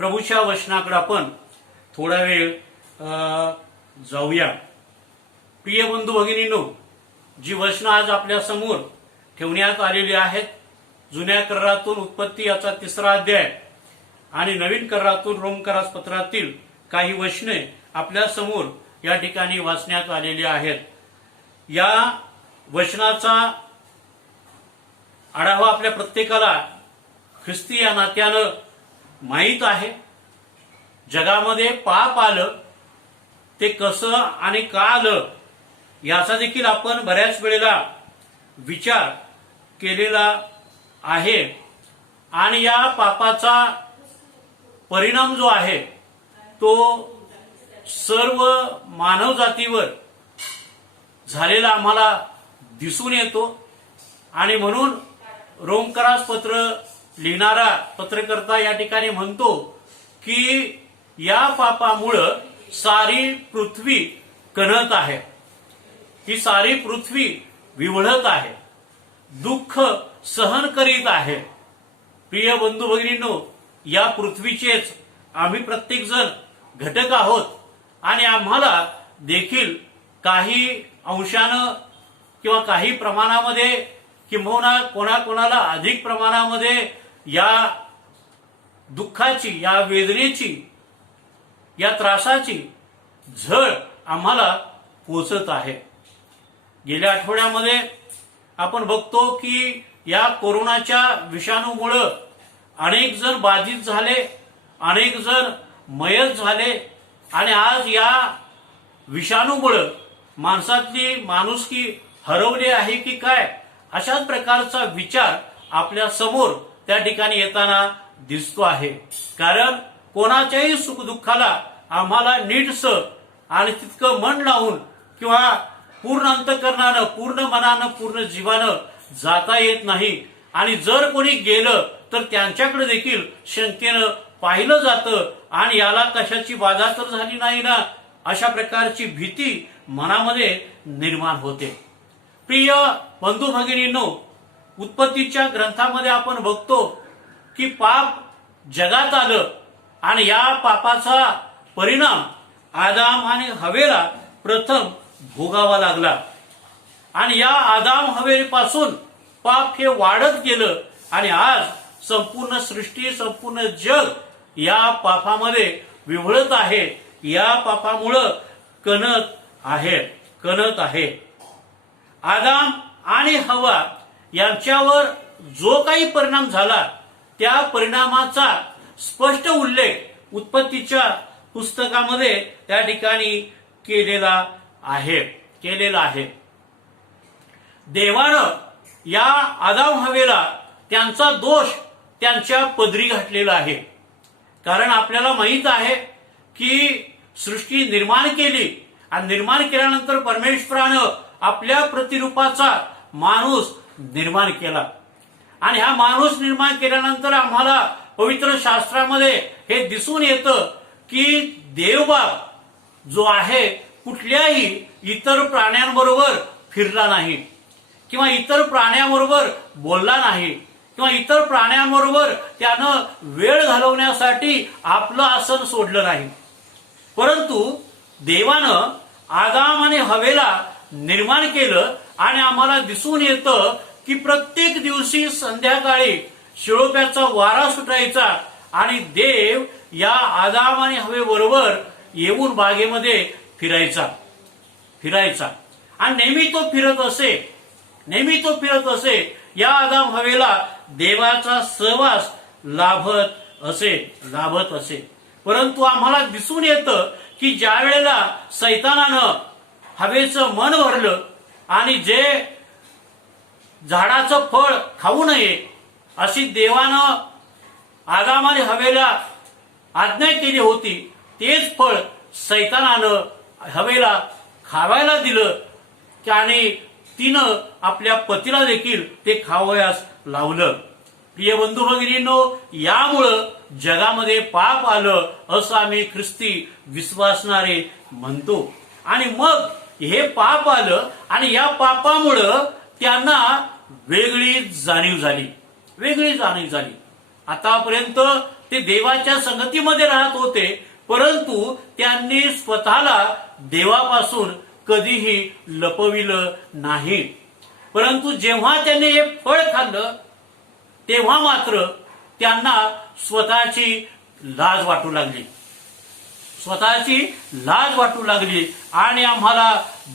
प्रभूच्या वचनाकडे आपण थोडा वेळ जाऊया। प्रिय बंधू भगिनींनो, जी वचनं आज आपल्या समोर ठेवण्यात आलेली आहेत, जुन्या करारातून उत्पत्ती याचा 3रा अध्याय आणि नवीन करारातून रोमकरास पत्रातील काही वचने आपल्या समोर या ठिकाणी वाचण्यात आलेली आहेत। या वचनाचा आढावा आपल्या प्रत्येकाला ख्रिस्ती या नात्यानं माहीत आहे। जगामध्ये पाप आलं ते कसं आणि का आलं याचा देखील आपण बऱ्याच वेळेला विचार केलेला आहे आणि या पापाचा परिणाम जो आहे तो सर्व मानव जातीवर झालेला आम्हाला दिसून येतो आणि म्हणून रोमकरास पत्र लिहिणारा पत्रकर्ता या ठिकाणी म्हणतो की या पापामुळं सारी पृथ्वी कणत आहे, ही सारी पृथ्वी विवळत आहे, दुःख सहन करीत आहे। प्रिय बंधू भगिनींनो, या पृथ्वीचेच आम्ही प्रत्येक जण घटक आहोत आणि आम्हाला देखील काही अंशानं किंवा काही प्रमाणामध्ये किंबहुना कोणाकोणाला अधिक प्रमाणामध्ये या दुःखाची, या वेदनेची, या त्रासाची झळ आम्हाला पोचत आहे। गेल्या आठवड्यामध्ये आपण बघतो की या कोरोनाच्या विषाणूमुळे अनेक जण बाधित झाले, अनेक जण मयत झाले आणि आज या विषाणूमुळे माणसातली माणुसकी हरवली आहे की काय, अशाच प्रकारचा विचार आपल्या समोर त्या ठिकाणी येताना दिसतो आहे। कारण कोणाच्याही सुखदुःखाला आम्हाला नीटसं आणि तितकं मन लावून किंवा पूर्ण अंतःकरणानं, पूर्ण मनानं, पूर्ण जीवानं जाता येत नाही आणि जर कोणी गेलं तर त्यांच्याकडे देखील शंकेनं पाहिलं जातं आणि याला कशाची बाधा तर झाली नाही ना, अशा प्रकारची भीती मनामध्ये निर्माण होते। प्रिय बंधू भगिनींनो, उत्पत्तीच्या ग्रंथामध्ये आपण बघतो की पाप जगात आलं आणि या पापाचा परिणाम आदाम आणि हवेला प्रथम भोगावा लागला आणि या आदाम हवेपासून पाप हे वाढत गेलं आणि आज संपूर्ण सृष्टी, संपूर्ण जग या पापामध्ये विव्हळत आहे, या पापामुळं कणत आहे। आदाम आणि हवा यांच्यावर जो काही परिणाम झाला त्या परिणामाचा स्पष्ट उल्लेख उत्पत्तीच्या पुस्तकामध्ये त्या ठिकाणी केलेला आहे। देवानं या आदाम हवेला त्यांचा दोष त्यांच्या पदरी घातलेला आहे। कारण आपल्याला माहित आहे की सृष्टी निर्माण केली आणि निर्माण केल्यानंतर परमेश्वरानं आपल्या प्रतिरूपाचा माणूस निर्माण केला आणि हा माणूस निर्माण केल्यानंतर आम्हाला पवित्र शास्त्रामध्ये हे दिसून येतं की देवबाप जो आहे कुठल्याही इतर प्राण्यांबरोबर फिरला नाही किंवा इतर प्राण्यांबरोबर बोलला नाही किंवा इतर प्राण्यांबरोबर त्यानं वेळ घालवण्यासाठी आपलं आसन सोडलं नाही, परंतु देवानं आदाम आणि हवेला निर्माण केलं आणि आम्हाला दिसून येतं की प्रत्येक दिवशी संध्याकाळी शिळोप्याचा वारा सुटायचा आणि देव या आदाम आणि हवेबरोबर येऊन बागेमध्ये फिरायचा आणि नेहमी तो फिरत असे। या आदाम हवेला देवाचा सहवास लाभत असे। परंतु आम्हाला दिसून येतं की ज्या वेळेला सैतानानं हवेचं मन भरलं आणि जे झाडाचं फळ खाऊ नये अशी देवानं आदाम आणि हवेला आज्ञा केली होती, तेच फळ सैतानानं हवेला खावायला दिलं आणि तिनं आपल्या पतीला देखील ते खावयास लावलं। प्रिय बंधू भगिनींनो, यामुळं जगामध्ये पाप आलं असं आम्ही ख्रिस्ती विश्वासणारे म्हणतो आणि मग हे पाप आलं आणि या पापामुळं त्यांना वेगळी जाणीव झाली। आतापर्यंत ते देवाच्या संगतीमध्ये राहत होते, परंतु त्यांनी स्वतःला देवापासून कधीही लपविलं नाही. परंतु जेव्हा त्यांनी हे फळ खाल्लं तेव्हा मात्र त्यांना स्वतःची लाज वाटू लागली, स्वतःची लाज वाटू लागली. आणि आम्हाला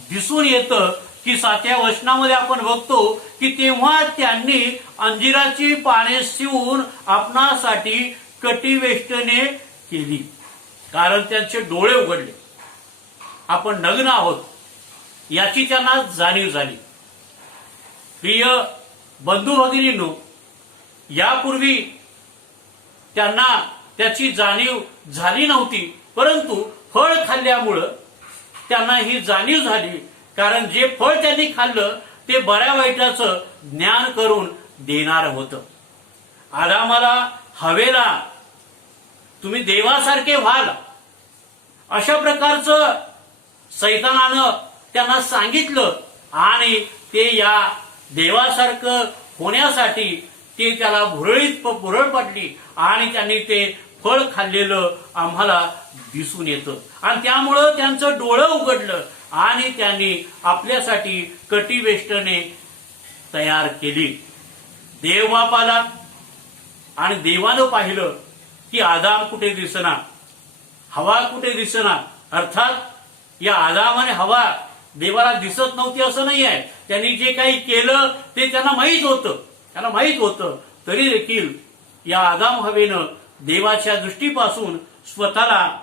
दिसून येतं की 7व्या वचनामध्ये आपण बघतो की तेव्हा त्यांनी अंजिराची पाने शिवून आपणासाठी कटिवेष्टने केली, कारण त्यांचे डोळे उघडले, आपण नग्न आहोत याची त्यांना जाणीव झाली. प्रिय बंधू भगिनींनो, यापूर्वी त्यांना त्याची जाणीव झाली नव्हती, परंतु फळ खाल्ल्यामुळं त्यांना ही जाणीव झाली. कारण जे फळ त्यांनी खाल्लं ते बऱ्या वाईटाचं ज्ञान करून देणार होतं. आदामाला हवेला तुम्ही देवासारखे व्हाल अशा प्रकारचं सैतानानं त्यांना सांगितलं, आणि ते या देवासारखं होण्यासाठी ते त्याला भुरळ पडली आणि त्यांनी ते फळ खाल्लेलं आम्हाला दिसून येतं. आणि त्यामुळं त्यांचं डोळं उघडलं आणि त्यांनी आपल्यासाठी कटिवेष्टने तयार केली. देव बापाला आणि देवानं पाहिलं की आदाम कुठे दिसना, हवा कुठे दिसना. अर्थात या आदाम आणि हवा देवाला दिसत नव्हती असं नाही आहे, त्यांनी जे काही केलं ते त्यांना माहीत होतं. तरी देखील या आदाम हवेनं देवाच्या दृष्टीपासून स्वतःला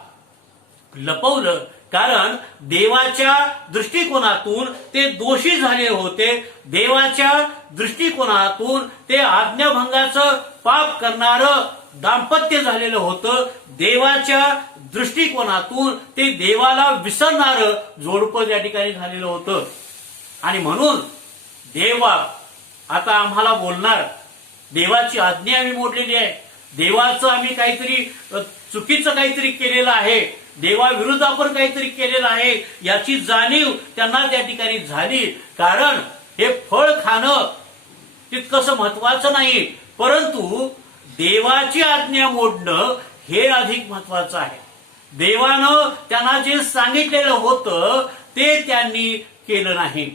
लपवलं, कारण देवाच्या दृष्टिकोनातून ते दोषी झाले होते. देवाच्या दृष्टिकोनातून ते आज्ञाभंगाचं पाप करणारं दाम्पत्य झालेलं होतं. देवाच्या दृष्टिकोनातून ते देवाला विसरणारं जोडपं त्या ठिकाणी झालेलं होतं. आणि म्हणून देवबाप आता आम्हाला बोलणार, देवाची आज्ञा आम्ही मोडलेली आहे, देवाचं आम्ही काहीतरी चुकीचं काहीतरी केलेलं आहे, देवाविरुद्ध आपण काहीतरी केलेलं आहे याची जाणीव त्यांना त्या ठिकाणी झाली. कारण हे फळ खाणं तितकंसं महत्वाचं नाही, परंतु देवाची आज्ञा मोडणं हे अधिक महत्वाचं आहे. देवानं त्यांना जे सांगितलेलं होतं ते त्यांनी केलं नाही,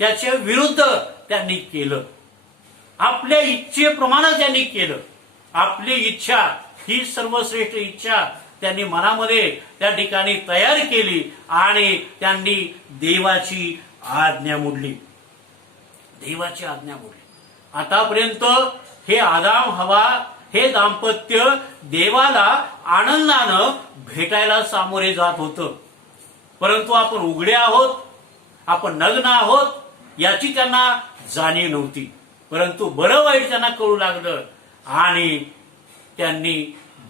त्याच्या विरुद्ध त्यांनी केलं, आपल्या इच्छेप्रमाणे त्यांनी केलं. आपली इच्छा ही सर्वश्रेष्ठ इच्छा त्यांनी मनामध्ये त्या ठिकाणी तयार केली आणि त्यांनी देवाची आज्ञा मोडली. आतापर्यंत हे आदाम हवा हे दाम्पत्य देवाला आनंदानं भेटायला सामोरे जात होतं, परंतु आपण उघडे आहोत, आपण नग्न आहोत याची त्यांना जाणीव नव्हती. परंतु बरं वाईट त्यांना कळू लागलं आणि त्यांनी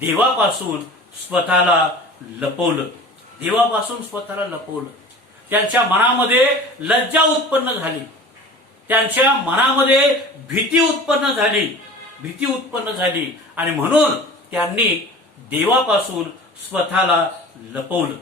देवापासून स्वतःला लपवलं. त्यांच्या मनामध्ये लज्जा उत्पन्न झाली, त्यांच्या मनामध्ये भीती उत्पन्न झाली आणि म्हणून त्यांनी देवापासून स्वतःला लपवलं.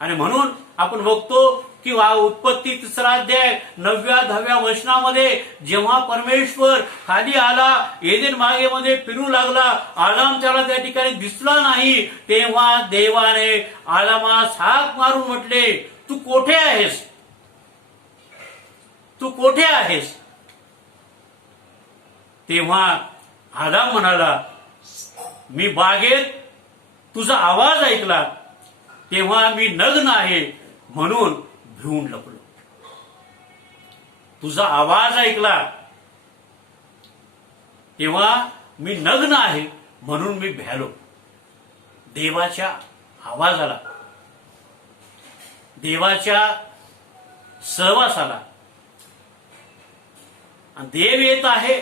आणि म्हणून आपण बघतो की उत्पत्ती 3रा अध्याय 9-10व्या वचनामध्ये जेव्हा परमेश्वर खाली आला, एदेन बागेमध्ये फिरू लागला, आदाम त्याला त्या ठिकाणी दिसला नाही, तेव्हा देवाने आदामास हाक मारून म्हटले, तू कोठे आहेस? तेव्हा आदाम म्हणाला, मी बागेत तुझा आवाज ऐकला, तेव्हा मी नग्न आहे म्हणून भिवून लपलो. तुझा आवाज ऐकला तेव्हा मी नग्न आहे म्हणून मी भ्यालो. देवाच्या आवाजाला, देवाच्या सहवासाला, देव येत आहे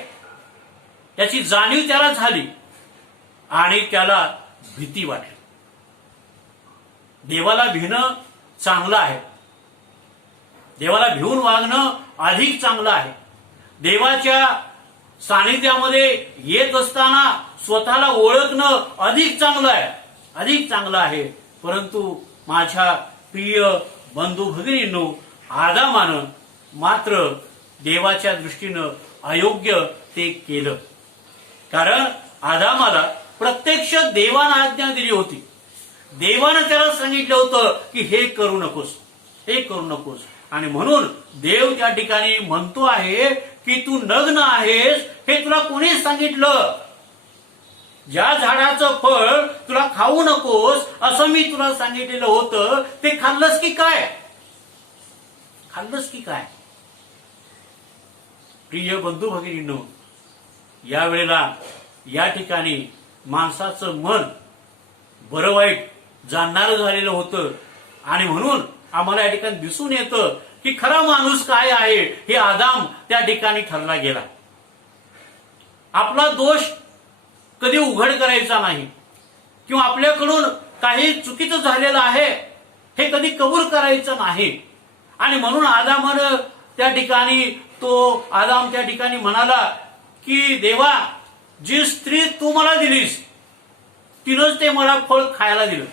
त्याची जाणीव त्याला झाली आणि त्याला भीती वाटली. देवाला भिणं चांगलं आहे, देवाला भिवून वागणं अधिक चांगलं आहे. देवाच्या सानिध्यामध्ये येत असताना स्वतःला ओळखणं अधिक चांगलं आहे. परंतु माझ्या प्रिय बंधू भगिनींनो, आदामानं मात्र देवाच्या दृष्टीनं अयोग्य ते केलं. कारण आदामाला प्रत्यक्ष देवानं आज्ञा दिली होती. देवानं त्याला सांगितलं होतं की हे करू नकोस, हे करू नकोस. आणि म्हणून देव त्या ठिकाणी म्हणतो आहे की तू नग्न आहेस हे तुला कोणी सांगितलं? ज्या झाडाचं फळ तुला खाऊ नकोस असं मी तुला सांगितलेलं होतं ते खाल्लंस की काय? खाल्लंस की काय? प्रिय बंधू भगिनींनो, यावेळेला या ठिकाणी माणसाचं मन बरं वाईट जाणणारं झालेलं होतं. आणि म्हणून आम्हाला या ठिकाणी दिसून येतं की खरा माणूस काय आहे हे आदाम त्या ठिकाणी ठरला गेला. आपला दोष कधी उघड करायचा नाही किंवा आपल्याकडून काही चुकीचं झालेलं आहे हे कधी कबूल करायचं नाही. आणि म्हणून आदामानं त्या ठिकाणी आदाम त्या ठिकाणी म्हणाला की देवा, जी स्त्री तू मला दिलीस तिनंच ते मला फळ खायला दिलं.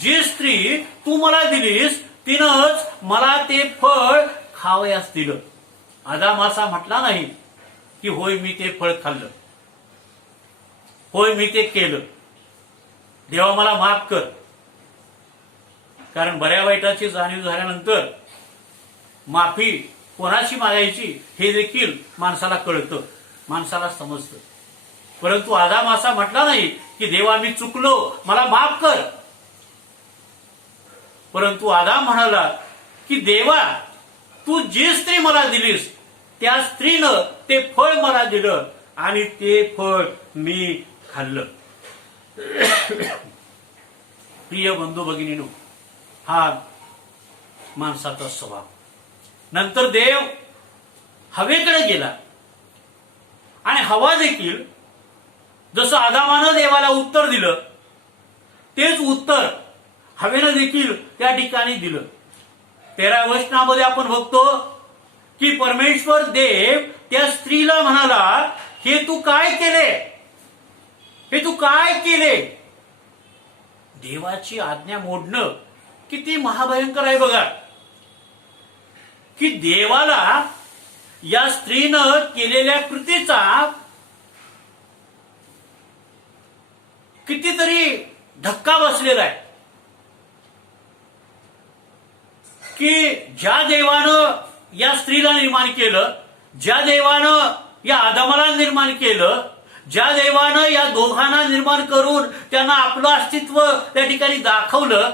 जी स्त्री तू मला दिलीस तिनंच मला ते फळ खावयास दिलं. आदाम असा म्हटला नाही की होय मी ते फळ खाल्लं, होय मी ते केलं, देवा मला माफ कर. कारण बऱ्या वाईटाची जाणीव झाल्यानंतर माफी कोणाशी मागायची हे देखील माणसाला कळतं, माणसाला समजतं. परंतु आदाम असा म्हटला नाही की देवा मी चुकलो मला माफ कर. परंतु आदाम म्हणाला की देवा, तू जी स्त्री मला दिलीस त्या स्त्रीनं ते फळ मला दिलं आणि ते फळ मी खाल्लं. प्रिय बंधू भगिनीनो, हा माणसाचा स्वभाव. नंतर देव हवेकडे गेला आणि हवा देखील जसं आदामानं देवाला उत्तर दिलं तेच उत्तर हवेनं देखील त्या ठिकाणी दिलं. 13व्या वचनामध्ये आपण बघतो की परमेश्वर देव त्या स्त्रीला म्हणाला, हे तू काय केले, हे तू काय केले. देवाची आज्ञा मोडणं किती महाभयंकर आहे बघा. की देवाला या स्त्रीनं केलेल्या कृतीचा कितीतरी धक्का बसलेला आहे. की ज्या देवानं या स्त्रीला निर्माण केलं, ज्या देवानं या आदामाला निर्माण केलं, ज्या देवानं या दोघांना निर्माण करून त्यांना आपलं अस्तित्व त्या ठिकाणी दाखवलं,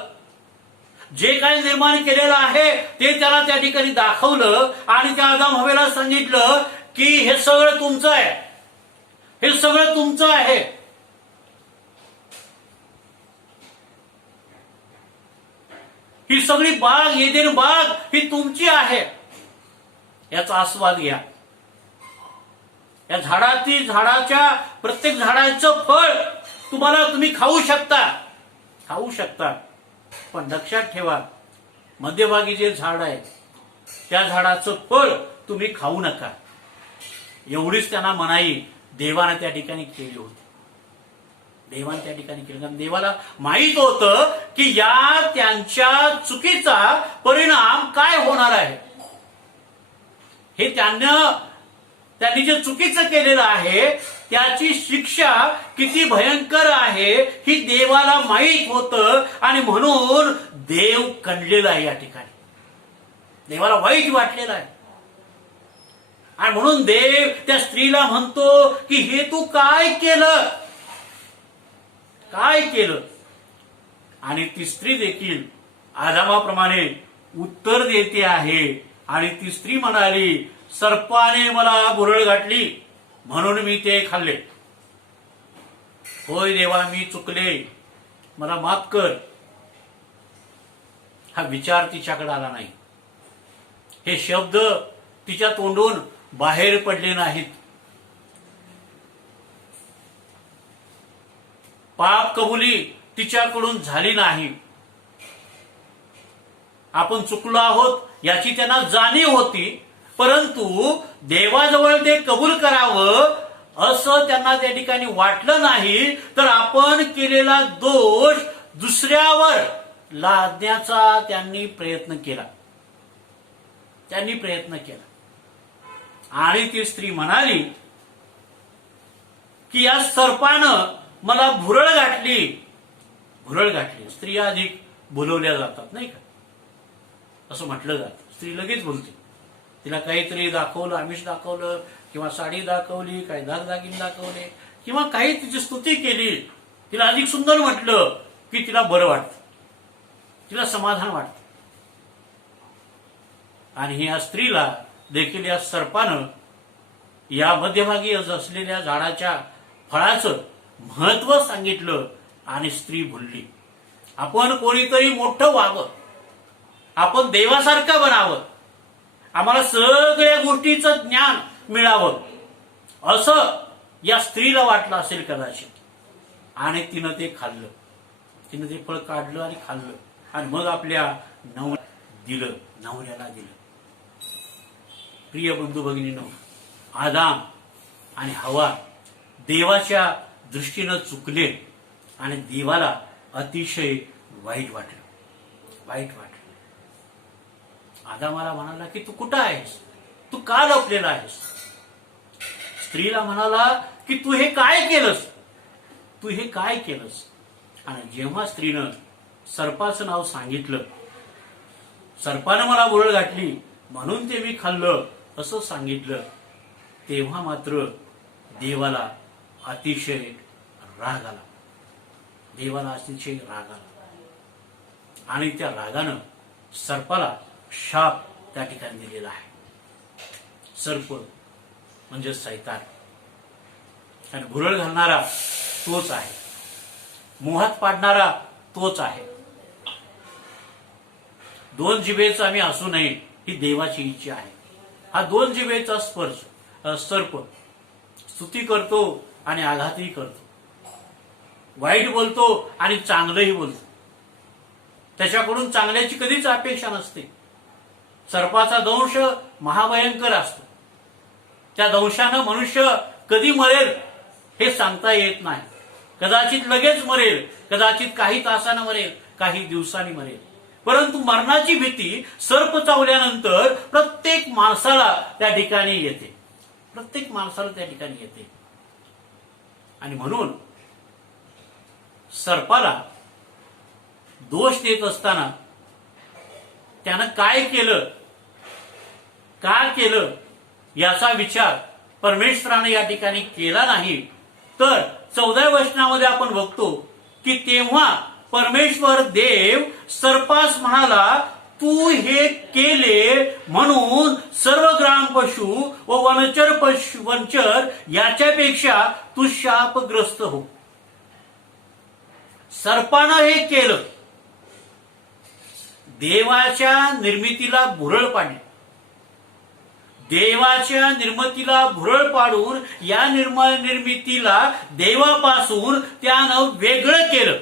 जे काही निर्माण केलेलं आहे ते त्याला त्या ठिकाणी दाखवलं आणि त्या आदाम हवेला सांगितलं की हे सगळं तुमचं आहे, हे सगळं तुमचं आहे. ही सगळी बाग, एदेन बाग ही तुमची आहे, याचा आस्वाद घ्या. या झाडाच्या प्रत्येक झाडाचं फळ तुम्ही खाऊ शकता. पण लक्षात ठेवा, मध्यभागी जे झाड आहे त्या झाडाचं फळ तुम्ही खाऊ नका. एवढीच त्यांना मनाई देवाने त्या ठिकाणी केली होती. देवाने त्या ठिकाणी केलं कारण देवाला माहित होतं की या त्यांच्या चुकीचा परिणाम काय होणार आहे. हे त्यांनी जे चुकीचं केलेलं आहे त्याची शिक्षा किती भयंकर आहे ही देवाला माहित होतं आणि म्हणून देव कणलेला आहे. या ठिकाणी देवाला वाईट वाटलेलं आहे आणि म्हणून देव त्या स्त्रीला म्हणतो की हे तू काय केलं, काय केलं. आणि ती स्त्री देखील आदामाप्रमाणे उत्तर देते आहे आणि ती स्त्री म्हणाली, सर्पाने मला भुरळ घातली म्हणून मी ते खाल्ले. होय देवा मी चुकले, मला माफ कर. हा विचार तिच्याकडे आला नाही, हे शब्द तिच्या तोंडून बाहेर पडले नाहीत. पाप कबुली तिच्याकडून झाली नाही. आपण चुकलो आहोत याची त्यांना जाणीव होती, परंतु देवाजवळ ते कबूल करावं असं त्यांना त्या ठिकाणी वाटलं नाही. तर आपण केलेला दोष दुसऱ्यावर लादण्याचा त्यांनी प्रयत्न केला. आणि ती स्त्री म्हणाली की या सर्पानं मला भुरळ गाठली. स्त्रिया अधिक बोलवल्या जातात नाही का, असं म्हटलं जातं. स्त्री लगेच बोलते. तिला काहीतरी दाखवलं, आमिष दाखवलं किंवा साडी दाखवली, काही दागदागिने दाखवले किंवा काही तिची स्तुती केली, तिला अधिक सुंदर म्हटलं की तिला बरं वाटतं, तिला समाधान वाटतं. आणि या स्त्रीला देखील या सर्पानं या मध्यभागी असलेल्या झाडाच्या फळाचं महत्व सांगितलं आणि स्त्री बोलली, आपण कोणीतरी मोठं व्हावं, आपण देवासारखं बनावं, आम्हाला सगळ्या गोष्टीचं ज्ञान मिळावं, असं या स्त्रीला वाटलं असेल कदाचित. आणि तिनं ते खाल्लं, तिनं ते फळ काढलं आणि खाल्लं आणि मग आपल्या नवऱ्याला दिलं. प्रिय बंधू भगिनींनो, आदाम आणि हवा देवाच्या दृष्टीनं चुकले आणि देवाला अतिशय वाईट वाटलं. आदामाला म्हणाला की तू कुठं आहेस, तू का लपलेला आहेस. स्त्रीला म्हणाला की तू हे काय केलंस. आणि जेव्हा स्त्रीनं सर्पाचं नाव सांगितलं, सर्पानं मला भुरळ गाठली म्हणून ते मी खाल्लं असं सांगितलं, तेव्हा मात्र देवाला अतिशय राग आला. आणि त्या रागानं सर्पाला शाप त्या ठिकाणी दिलेला आहे. सर्प म्हणजे सैतान आणि भुरळ घालणारा तोच आहे, मोहात पाडणारा तोच आहे. दोन जिभेचा आम्ही असू नये ही देवाची इच्छा आहे. हा दोन जिभेचा सर्प स्तुती करतो आणि आघातही करतो, वाईट बोलतो आणि चांगलंही बोलतो. त्याच्याकडून चांगल्याची कधीच अपेक्षा नसते. सर्पाचा दंश महाभयंकर असतो. त्या दंशानं मनुष्य कधी मरेल हे सांगता येत नाही. कदाचित लगेच मरेल, कदाचित काही तासानं मरेल, काही दिवसांनी मरेल. परंतु मरणाची भीती सर्प चावल्यानंतर प्रत्येक माणसाला त्या ठिकाणी येते. आणि म्हणून सर्पाला दोष देत असताना त्यानं काय केलं, का केलं याचा विचार परमेश्वराने या ठिकाणी केला नाही. तर 14व्या वचनामध्ये आपण बघतो की तेव्हा परमेश्वर देव सर्पास म्हणाला, तू हे केले म्हणून सर्व ग्रामपशु व वंचर याच्यापेक्षा तू शापग्रस्त हो. सर्पानं हे केलं, देवाच्या निर्मितीला भुरळ पाडली. देवाच्या निर्मितीला भुरळ पाडून या निर्मितीला देवापासून त्यानं वेगळं केलं.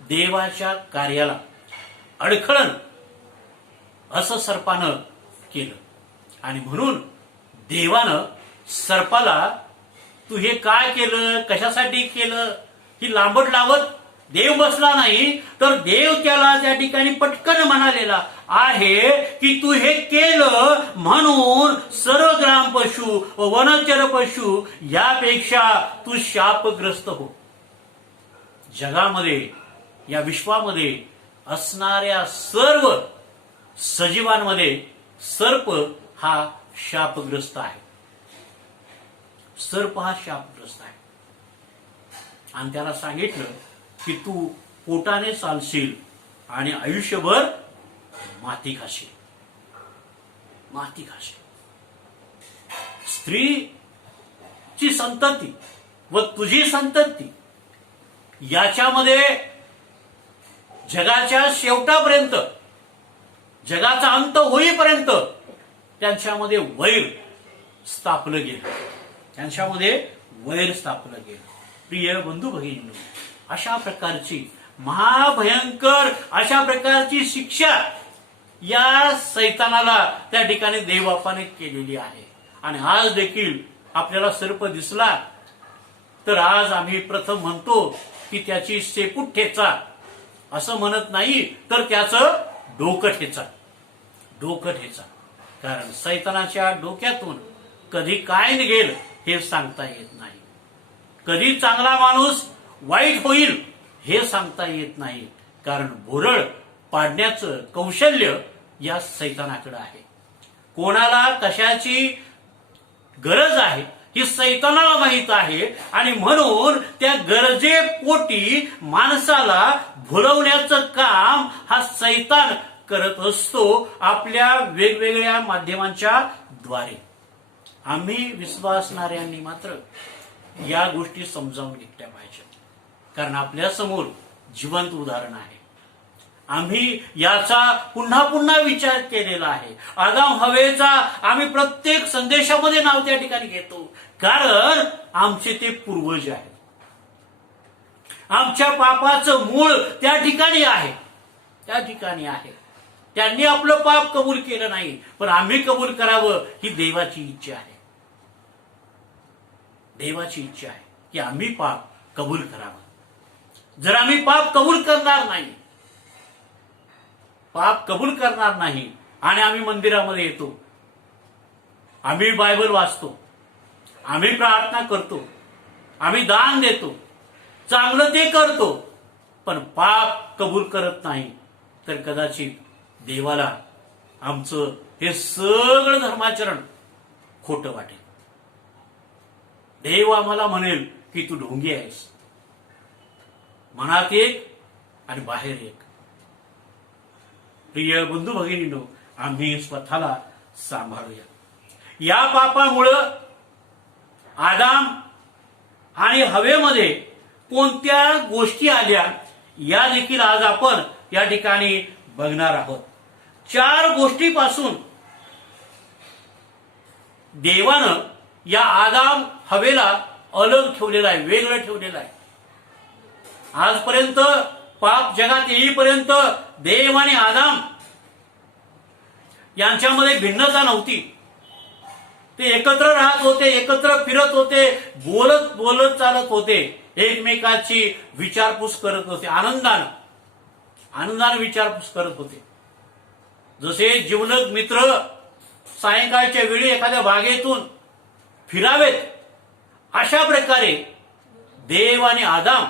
देवाच्या कार्याला अडखळण असं सर्पानं केलं. आणि म्हणून देवानं सर्पाला तू हे काय केलं, कशासाठी केलं ही लांबट लावत देव बसला नाही, तर देव त्याला त्या ठिकाणी पटकन म्हणालेला आहे की तू हे केलं म्हणून सर्व ग्रामपशु व वनचर पशु यापेक्षा तू शापग्रस्त हो. जगामध्ये, या विश्वामध्ये असणाऱ्या सर्व सजीवांमध्ये सर्प हा शापग्रस्त आहे. आणि त्याला सांगितलं की तू पोटाने चालशील आणि आयुष्यभर माती खाशील. स्त्रीची संतती व तुझी संतती याच्यामध्ये जगाच्या शेवटापर्यंत, जगाचा अंत होईपर्यंत त्यांच्यामध्ये वैर स्थापलं गेलं. प्रिय बंधू भगिनींनो, अशा प्रकारची महाभयंकर अशा प्रकारची शिक्षा या सैतानाला त्या ठिकाणी देवबापाने केलेली आहे. आणि आज देखील आपल्याला सर्प दिसला तर आज आम्ही प्रथम म्हणतो की त्याची शेपूट ठेचा, असं म्हणत नाही तर त्याचं डोकं ठेचा. कारण सैतानाच्या डोक्यातून कधी काय निघेल हे सांगता येत नाही. कधी चांगला माणूस वाईट होईल हे सांगता येत नाही. कारण भुरळ पाडण्याचं कौशल्य या सैतानाकडे आहे. कोणाला कशाची गरज आहे ही सैतानाला माहित आहे आणि म्हणून त्या गरजेपोटी माणसाला भुलवण्याचं काम हा सैतान करत असतो आपल्या वेगवेगळ्या माध्यमांच्या द्वारे. आम्ही विश्वासणाऱ्यांनी मात्र या गोष्टी समजावून घेतल्या पाहिजेत. कारण आपल्या समोर जिवंत उदाहरण आहे. आम्ही याचा पुन्हा पुन्हा विचार केलेला आहे. आदाम हवेचा आम्ही प्रत्येक संदेशामध्ये नाव त्या ठिकाणी घेतो. कारण आमचे ते पूर्वज आहेत. आमच्या पापाचं मूळ त्या ठिकाणी आहे. त्या ठिकाणी आहे. त्यांनी आपलं पाप कबूल केलं नाही, पण आम्ही कबूल करावं ही देवाची इच्छा आहे. देवाची इच्छा आहे की आम्ही पाप कबूल करावं. जर आम्ही पाप कबूल करणार नाही, पाप कबूल करणार नाही आणि आम्ही मंदिरामध्ये येतो, आम्ही बायबल वाचतो, आम्ही प्रार्थना करतो, आम्ही दान देतो, चांगलं ते करतो, पण पाप कबूल करत नाही, तर कदाचित देवाला आमचं हे सगळं धर्माचरण खोटं वाटेल. देव आम्हाला म्हणेल की तू ढोंगी आहेस. मनात एक आणि बाहेर एक. प्रिय बंधू भगिनींनो, आम्ही स्वतःला सांभाळूया. या पापामुळं आदाम आणि हवेमध्ये कोणत्या गोष्टी आल्या या देखील आज आपण या ठिकाणी बघणार आहोत. 4 गोष्टीपासून देवानं या आदाम हवेला अलग ठेवलेला आहे, वेगळं ठेवलेलं आहे. आजपर्यंत पाप जगात येईपर्यंत देव आणि आदाम यांच्यामध्ये भिन्नता नव्हती. ते एकत्र राहत होते, एकत्र फिरत होते, बोलत बोलत चालत होते, एकमेकाची विचारपूस करत होते, आनंदानं विचारपूस करत होते. जसे जिवलग मित्र सायंकाळच्या वेळी एखाद्या बागेतून फिरावेत, अशा प्रकारे देव आणि आदाम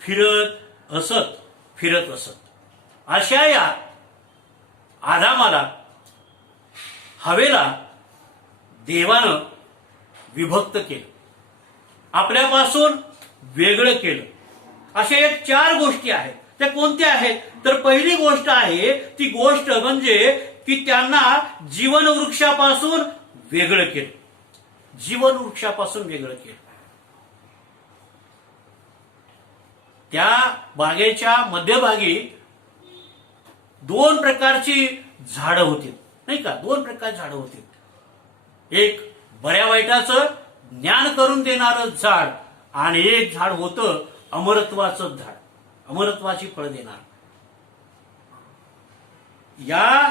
फिरत असत. अशा या आदामाला, हवेला देवानं विभक्त केलं, आपल्यापासून वेगळं केलं. अशा एक 4 गोष्टी आहेत. त्या कोणत्या आहेत? तर पहिली गोष्ट आहे ती गोष्ट म्हणजे की त्यांना जीवनवृक्षापासून वेगळं केलं. जीवनवृक्षापासून वेगळं केलं. त्या बागेच्या मध्यभागी 2 प्रकारची झाडं होती, नाही का? 2 प्रकारची झाडं होती. एक बऱ्या वाईटाचं ज्ञान करून देणारं झाड आणि एक झाड होतं अमरत्वाचं झाड, अमरत्वाची फळ देणार. या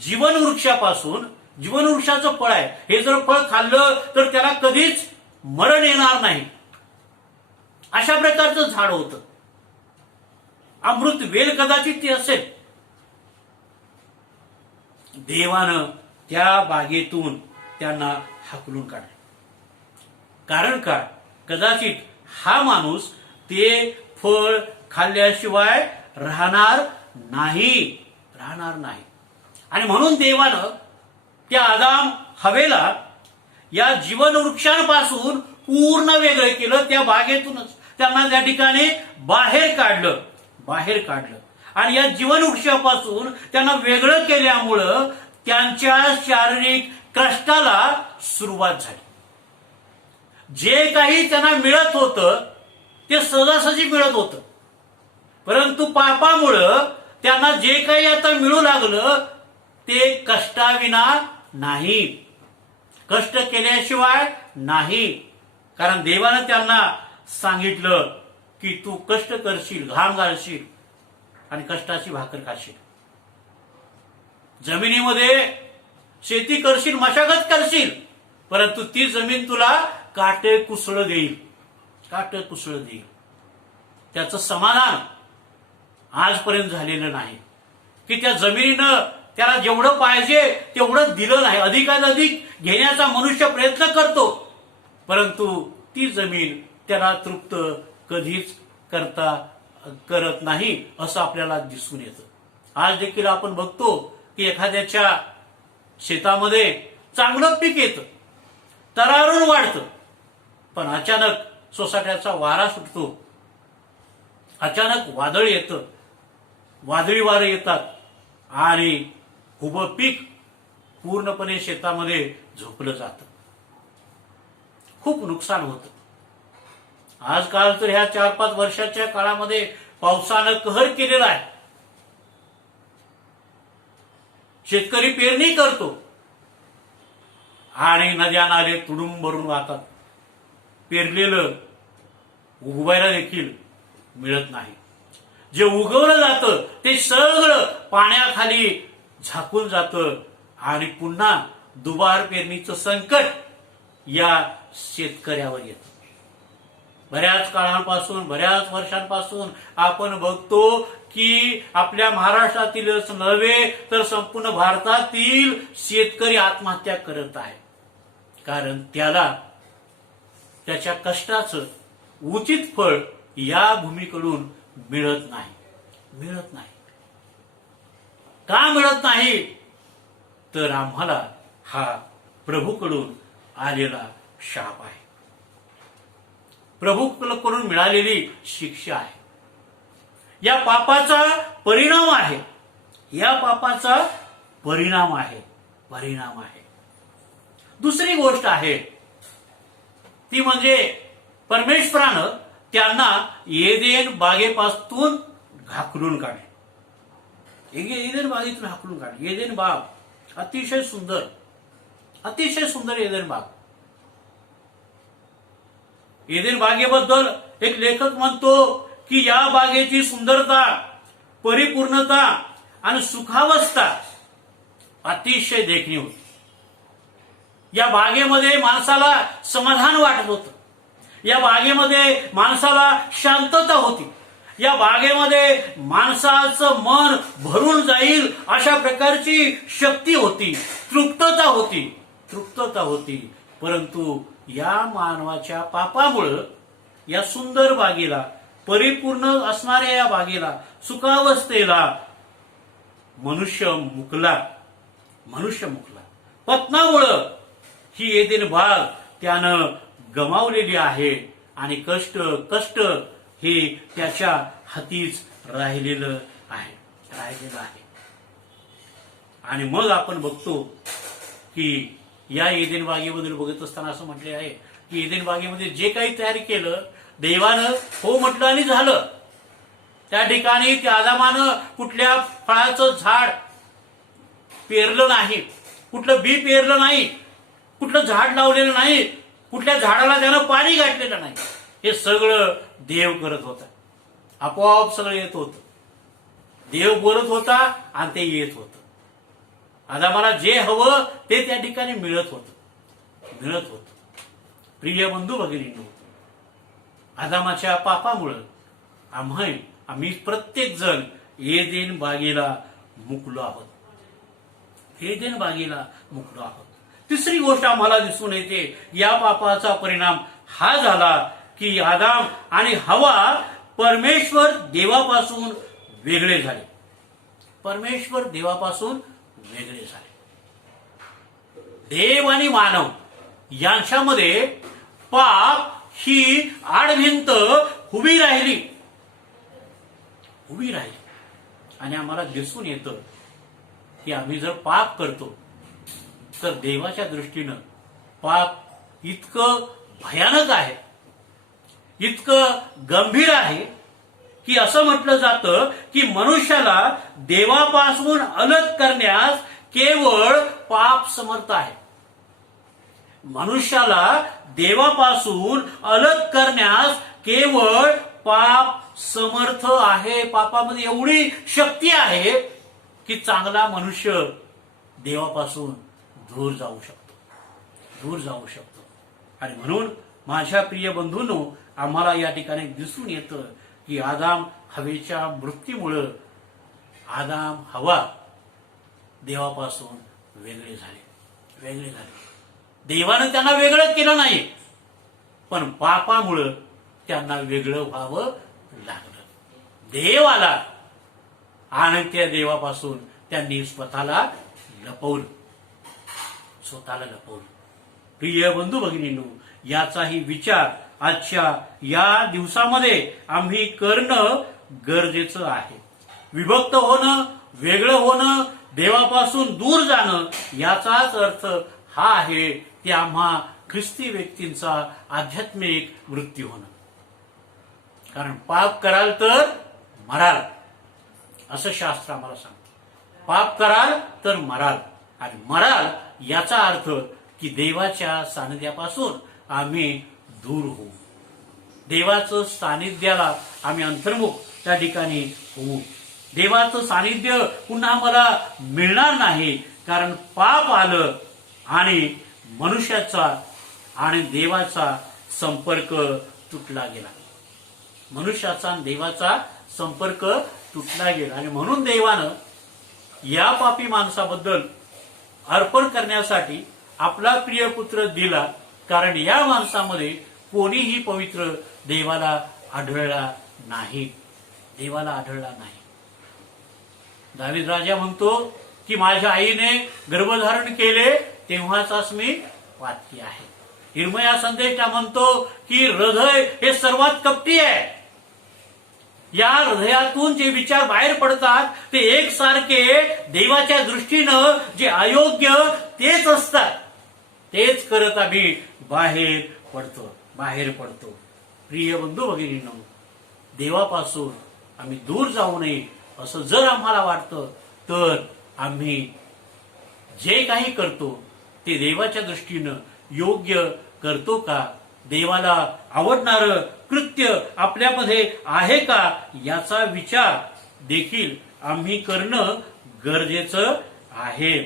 जीवनवृक्षापासून, जीवनवृक्षाचं फळ आहे, हे जर फळ खाल्लं तर त्याला कधीच मरण येणार नाही, अशा प्रकारचं झाड होतं. अमृत वेल कदाचित ते असेल. देवानं त्या बागेतून त्यांना हाकलून काढले. कारण काय? कदाचित हा माणूस ते फळ खाल्ल्याशिवाय राहणार नाही. आणि म्हणून देवानं त्या आदाम हवेला या जीवनवृक्षांपासून पूर्ण वेगळं केलं. त्या बागेतूनच त्यांना त्या ठिकाणी बाहेर काढलं. आणि या जीवनवृक्षापासून त्यांना वेगळं केल्यामुळं त्यांच्या शारीरिक कष्टाला सुरुवात झाली. जे काही त्यांना मिळत होतं ते सहजासहजी मिळत होतं, परंतु पापामुळं त्यांना जे काही आता मिळू लागलं ते कष्टाविना नाही, कष्ट केल्याशिवाय नाही. कारण देवानं त्यांना सांगितलं की तू कष्ट करशील, घाम घालशील आणि कष्टाची भाकर खाशील. जमिनीमध्ये शेती करशील, मशागत करशील, परंतु ती जमीन तुला काटे कुसळ देईल. त्याचं समाधान आजपर्यंत झालेलं नाही की त्या जमिनीनं त्याला जेवढं पाहिजे तेवढं दिलं नाही. अधिकाधिक घेण्याचा मनुष्य प्रयत्न करतो, परंतु ती जमीन त्याला तृप्त कधीच करत नाही असं आपल्याला दिसून येतं. आज देखील आपण बघतो की एखाद्याच्या शेतामध्ये चांगलं पीक येतं, तरारून वाढतं, पण अचानक सोसाट्याचा वारा सुटतो, अचानक वादळ येतं, वादळी वारे येतात आणि उभं पीक पूर्णपणे शेतामध्ये झोपलं जातं. खूप नुकसान होतं. आजकाल तर ह्या 4-5 वर्षाच्या काळामध्ये पावसानं कहर केलेला आहे. शेतकरी पेरणी करतो आणि नद्या नाले तुडुंब भरून वाहतात. पेरलेलं उगवायला देखील मिळत नाही. जे उगवलं जातं ते सगळं पाण्याखाली झाकून जातं आणि पुन्हा दुबार पेरणीचं संकट या शेतकऱ्यावर येतं. बऱ्याच काळापासून, बऱ्याच वर्षांपासून आपण बघतो की आपल्या महाराष्ट्रातीलच नव्हे तर संपूर्ण भारतातील शेतकरी आत्महत्या करत आहे. कारण त्याला त्याच्या कष्टाचं उचित फळ या भूमीकडून मिळत नाही. का मिळत नाही? तर आम्हाला हा प्रभूकडून आलेला शाप आहे, प्रभूकडून मिळालेली शिक्षा आहे. या पापाचा परिणाम आहे, परिणाम आहे. दुसरी गोष्ट आहे ती म्हणजे परमेश्वरानं त्यांना एदेन बागेपासून हाकलून काढले. एदेन बागेतून हाकलून काढले. एदेन बाग अतिशय सुंदर एदेन बाग. एदेन बागेबद्दल एक लेखक म्हणतो की या बागेची सुंदरता, परिपूर्णता आणि सुखावस्था अतिशय देखणी होती. या बागेमध्ये माणसाला समाधान वाटत होतं. या बागेमध्ये माणसाला शांतता होती. या बागेमध्ये माणसाचं मन भरून जाईल अशा प्रकारची शक्ती होती, तृप्तता होती. परंतु या मानवाच्या पापामुळं या सुंदर बागेला, परिपूर्ण असणाऱ्या या बागेला, सुखावस्थेला मनुष्य मुकला. पतनामुळं ही एदेन बाग त्यानं गमावलेली आहे आणि कष्ट हे त्याच्या हातीच राहिलेलं आहे. आणि मग आपण बघतो की या एदेन बागेबद्दल बघत असताना असं म्हटले आहे की एदेन बागेमध्ये जे काही तयार केलं देवानं हो म्हटलं आणि झालं. त्या ठिकाणी त्या आदामानं कुठल्या फळाचं झाड पेरलं नाही, कुठलं बी पेरलं नाही, कुठलं झाड लावलेलं नाही, कुठल्या झाडाला त्यानं पाणी घातलेलं नाही. हे सगळं देव करत होता. आपोआप सगळं येत होतं. देव बोलत होता आणि ते येत होतं. आदामाला जे हवं ते त्या ठिकाणी मिळत होतं. प्रिय बंधू भगिनींनो, आदामाच्या पापामुळं आम्ही प्रत्येक जण एदेन बागेला मुकलो आहोत. तिसरी गोष्ट आम्हाला दिसून येते, या पापाचा परिणाम हा झाला की आदाम आणि हवा परमेश्वर देवापासून वेगळे झाले. देव आणि मानव यांच्यामध्ये पाप ही आडभिंत उभी राहिली. आणि आम्हाला दिसून येतं की आम्ही जर पाप करतो तर देवाच्या दृष्टीनं पाप इतकं भयानक आहे, इतकं गंभीर आहे की असं म्हटलं जातं की मनुष्याला देवापासून अलग करण्यास केवळ पाप समर्थ आहे. मनुष्याला देवापासून अलग करण्यास केवळ पाप समर्थ आहे. पापामध्ये एवढी शक्ती आहे की चांगला मनुष्य देवापासून दूर जाऊ शकतो. आणि म्हणून माझ्या प्रिय बंधूंनो, आम्हाला या ठिकाणी दिसून येतं की आदाम हवेच्या मृत्यूमुळं आदाम हवा देवापासून वेगळे झाले. देवानं त्यांना वेगळं केलं नाही, पण पापामुळं त्यांना वेगळं व्हावं लागलं. देव आला आणि त्या देवापासून त्यांनी स्वतःला लपवलं. प्रिय बंधू भगिनींनो, याचाही विचार आजच्या या दिवसामध्ये आम्ही करणं गरजेचं आहे. विभक्त होणं, वेगळं होणं, देवापासून दूर जाणं याचाच अर्थ हा आहे की आम्हा ख्रिस्ती व्यक्तींचा आध्यात्मिक मृत्यू होणं. कारण पाप कराल तर मराल, असं शास्त्र आम्हाला सांगतं. पाप कराल तर मराल, आणि मराल याचा अर्थ की देवाच्या सानिध्यापासून आम्ही दूर होऊ, देवाचं सानिध्याला आम्ही अंतर्मुख त्या ठिकाणी होऊ. देवाचं सानिध्य पुन्हा मला मिळणार नाही, कारण पाप आलं आणि मनुष्याचा आणि देवाचा संपर्क तुटला गेला. मनुष्याचा आणि देवाचा संपर्क तुटला गेला, आणि म्हणून देवानं या पापी माणसाबद्दल अर्पण करण्यासाठी आपला प्रिय पुत्र दिला, कारण या माणसामध्ये कोणीही पवित्र देवाला आढळला नाही. दावीद राजा म्हणतो की माझ्या आईने गर्भधारण केले तेव्हाचाच मी पातकी आहे. इर्मया संदेशा म्हणतो की हृदय हे सर्वात कपटी आहे. या हृदयातून जे विचार बाहेर पडतात ते एकसारखे देवाच्या दृष्टीनं जे अयोग्य तेच असतात, तेच करत आम्ही बाहेर पडतो. प्रिय बंधू भगिनींनो, देवापासून आम्ही दूर जाऊ नये असं जर आम्हाला वाटतं तर आम्ही जे काही करतो ते देवाच्या दृष्टीनं योग्य करतो का, देवाला आवडणारं कृत्य आपल्यामध्ये आहे का, याचा विचार देखील आम्ही करणं गरजेचं आहे.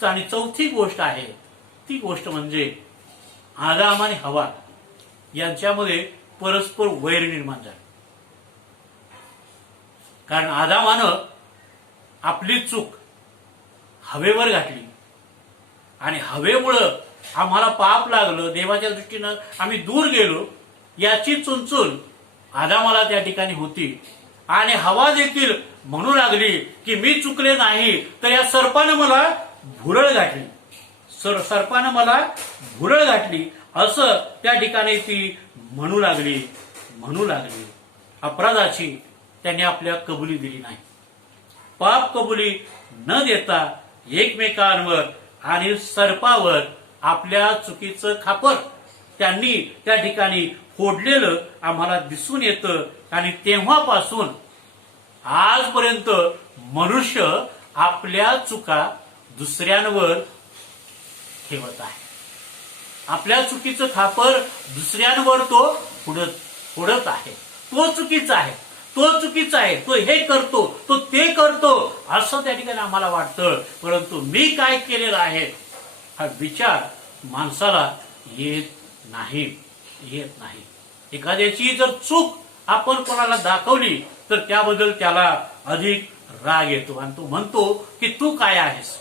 आणि चौथी गोष्ट आहे ती गोष्ट म्हणजे आदाम आणि हवा यांच्यामध्ये परस्पर वैर निर्माण झालं. कारण आदामानं आपली चूक हवेवर घातली आणि हवेमुळं आम्हाला पाप लागलं, देवाच्या दृष्टीनं आम्ही दूर गेलो, याची चुणचुण आदामाला त्या ठिकाणी होती. आणि हवा देखील म्हणू लागली की मी चुकले नाही तर या सर्पानं मला भुरळ घातली, असं त्या ठिकाणी ती म्हणू लागली. अपराधाची त्यांनी आपल्या कबुली दिली नाही. पाप कबुली न देता एकमेकांवर आणि सर्पावर आपल्या चुकीचं खापर त्यांनी त्या ठिकाणी फोडलेलं आम्हाला दिसून येतं. आणि तेव्हापासून आजपर्यंत मनुष्य आपल्या चुका दुसऱ्यांवर ठेवत आहे. आपल्या चुकीचं खापर दुसऱ्यांवर तो फोडत आहे. तो चुकीचा आहे, तो हे करतो, तो ते करतो, असं त्या ठिकाणी आम्हाला वाटतं. परंतु मी काय केलेलं आहे हा विचार माणसाला येत नाही. एखाद्याची जर चूक आपण कोणाला दाखवली तर त्याबद्दल त्याला अधिक राग येतो आणि तो म्हणतो की तू काय आहेस,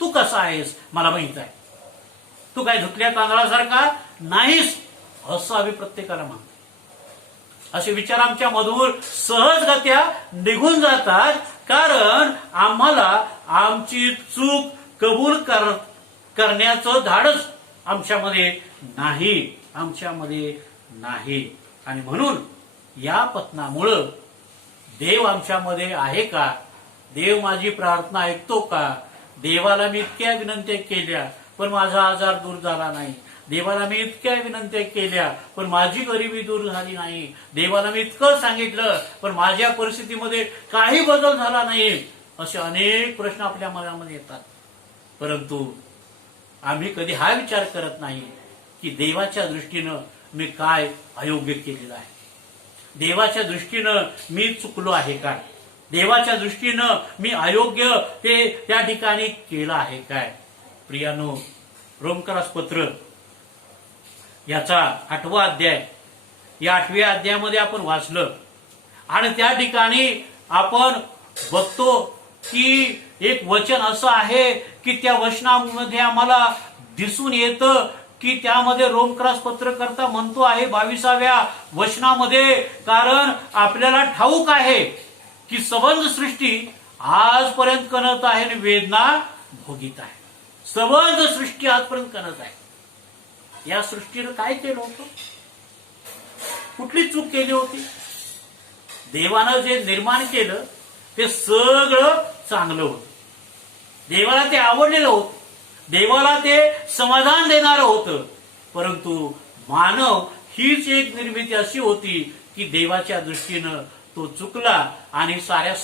तू कसा आहेस मला माहित आहे, तू काय धुतल्या तांदळासारखा नाहीस, असं आम्ही प्रत्येकाला म्हणतो. असे विचार आमच्या मधून सहजगत्या निघून जातात, कारण आम्हाला आमची चूक कबूल करण्याचं धाडस आमच्यामध्ये नाही. आणि म्हणून या पतनामुळं देव आमच्यामध्ये आहे का, देव माझी प्रार्थना ऐकतो का, देवाला मी इतक्या विनंत्या केल्या पण माझा आजार दूर झाला नाही, देवाला मी इतक्या विनंत्या केल्या पण माझी गरिबी दूर झाली नाही, देवाला मी इतकं सांगितलं पण माझ्या परिस्थितीमध्ये काही बदल झाला नाही, असे अनेक प्रश्न आपल्या मनामध्ये येतात. परंतु आम्ही कधी हा विचार करत नाही की देवाच्या दृष्टीनं मी काय अयोग्य केलेलं आहे, देवाच्या दृष्टीनं मी चुकलो आहे काय, देवाच्या दृष्टीनं मी अयोग्य ते त्या ठिकाणी केलं आहे काय. प्रियानो, रोमकरास पत्र याचा 8वा अध्याय, या 8व्या अध्यायामध्ये आपण वाचलं आणि त्या ठिकाणी आपण बघतो की एक वचन असं आहे की त्या वचनामध्ये आम्हाला दिसून येतं की त्यामध्ये रोमक्रॉस पत्रकर्ता म्हणतो आहे 22व्या वचनामध्ये, कारण आपल्याला ठाऊक आहे की सबंध सृष्टी आजपर्यंत कणत आहे आणि वेदना भोगीत आहे. सबंध सृष्टी आजपर्यंत कणत आहे. या सृष्टीनं काय केलं होतं? कुठली चूक केली होती? देवानं जे निर्माण केलं ते सगळं चांगलं होतं. देवाला ते आवडलेलं होतं. देवाला ते समाधान देणारं होतं. परंतु मानव हीच एक निर्मिती अशी होती की देवाच्या दृष्टीनं तो चुकला आणि साऱ्या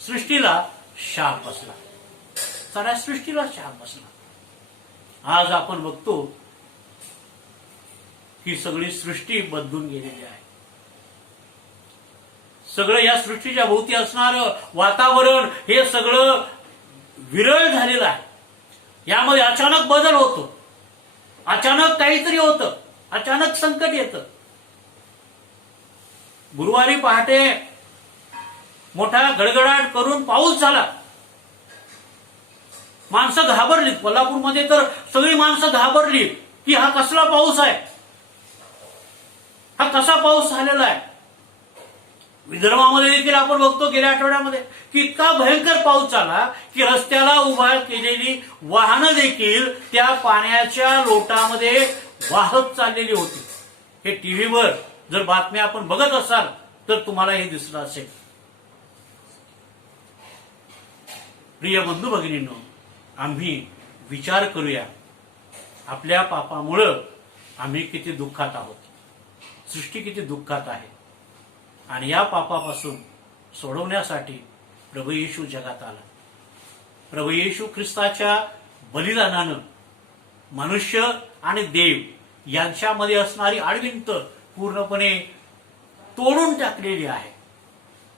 सृष्टीला शाप बसला. साऱ्या सृष्टीला शाप बसला. आज आपण बघतो ही सगळी सृष्टी बदलून गेलेली आहे. सगळं या सृष्टीच्या भोवती असणारं वातावरण हे सगळं विरळ झालेलं आहे. यामध्ये अचानक बदल होतो. अचानक काहीतरी होतं. अचानक संकट येतं. गुरुवारी पहाटे मोठा गडगडाट करून पाऊस झाला. माणसं घाबरलीत. कोल्हापूरमध्ये तर सगळी माणसं घाबरली की हा कसला पाऊस आहे, हा कसा पाऊस झालेला आहे. विदर्भामध्ये देखील आपण बघतो गेल्या आठवड्यामध्ये की इतका भयंकर पाऊस झाला की रस्त्याला उभा केलेली वाहनं देखील त्या पाण्याच्या लोटामध्ये वाहत चाललेली होती. हे टीव्हीवर जर बातम्या आपण बघत असाल तर तुम्हाला हे दिसलं असेल. प्रिय बंधू भगिनींनो, आम्ही विचार करूया, आपल्या पापामुळं आम्ही किती दुःखात आहोत. सृष्टी किती दुःखात आहे. आणि या पापापासून सोडवण्यासाठी प्रभू येशू जगात आला. प्रभू येशू ख्रिस्ताच्या बलिदानानं मनुष्य आणि देव यांच्यामध्ये असणारी आडविंत पूर्णपणे तोडून टाकलेली आहे.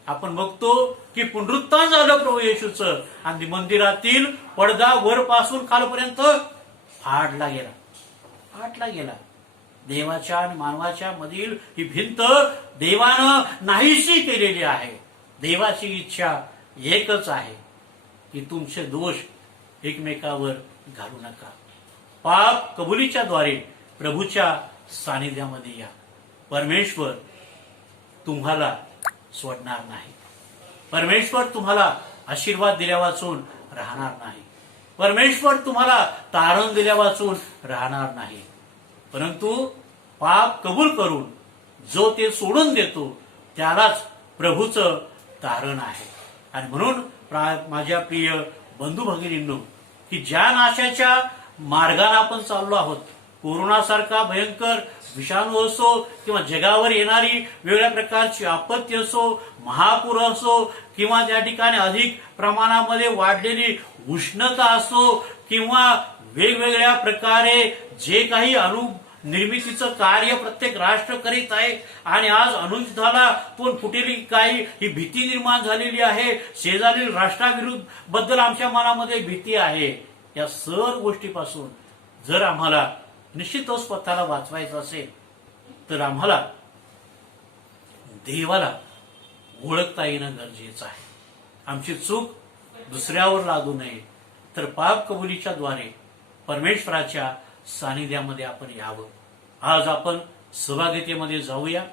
आपण बघतो की पुनरुत्थान झालं प्रभू येशूचं आणि मंदिरातील पडदा वरपासून खालपर्यंत फाडला गेला. देवाच्या आणि मानवाच्या मधील ही भिंत देवानं नाहीशी केलेली आहे. देवाची इच्छा एकच आहे की तुमचे दोष एकमेकावर घालू नका. पाप कबुलीच्या द्वारे प्रभूच्या सानिध्यामध्ये या. परमेश्वर तुम्हाला सोडणार नाही. परमेश्वर तुम्हाला आशीर्वाद दिल्या वाचून राहणार नाही. परमेश्वर तुम्हाला तारण दिल्या वाचून राहणार नाही. परंतु पाप कबूल करून जो ते सोडून देतो त्यालाच प्रभूचं तारण आहे. आणि म्हणून माझ्या प्रिय बंधू भगिनींनो, की ज्या नाशाच्या मार्गाने आपण चाललो आहोत, कोरोनासारखा भयंकर विषाणू असो किंवा जगावर येणारी वेगळ्या प्रकारची आपत्ती असो, महापूर असो किंवा त्या ठिकाणी अधिक प्रमाणामध्ये वाढलेली उष्णता असो किंवा वेगवेगळ्या प्रकारे जे काही निर्मितीचं कार्य प्रत्येक राष्ट्र करीत आहे आणि आज अणुयुद्धाला तोंड फुटेली काही ही भीती निर्माण झालेली आहे. शेजारील राष्ट्राविरुद्ध बद्दल आमच्या मनामध्ये भीती आहे. या सर्व गोष्टीपासून जर आम्हाला निश्चितच स्वतःला वाचवायचं असेल तर आम्हाला देवाला ओळखता येणं गरजेचं आहे. आमची चूक दुसऱ्यावर लादू नये, तर पाप कबुलीच्या द्वारे परमेश्वराच्या सानिध्यामध्ये आपण यावं. आज आपण सहभागितेमध्ये जाऊया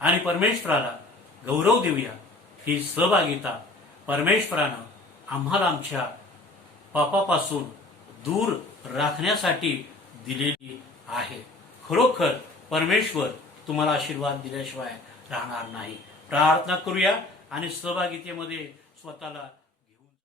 आणि परमेश्वराला गौरव देऊया. ही सहभागिता परमेश्वरानं आम्हाला आमच्या पापापासून दूर राखण्यासाठी दिलेली आहे. खरोखर परमेश्वर तुम्हाला आशीर्वाद दिल्याशिवाय राहणार नाही. प्रार्थना करूया आणि सहभागितेमध्ये स्वतःला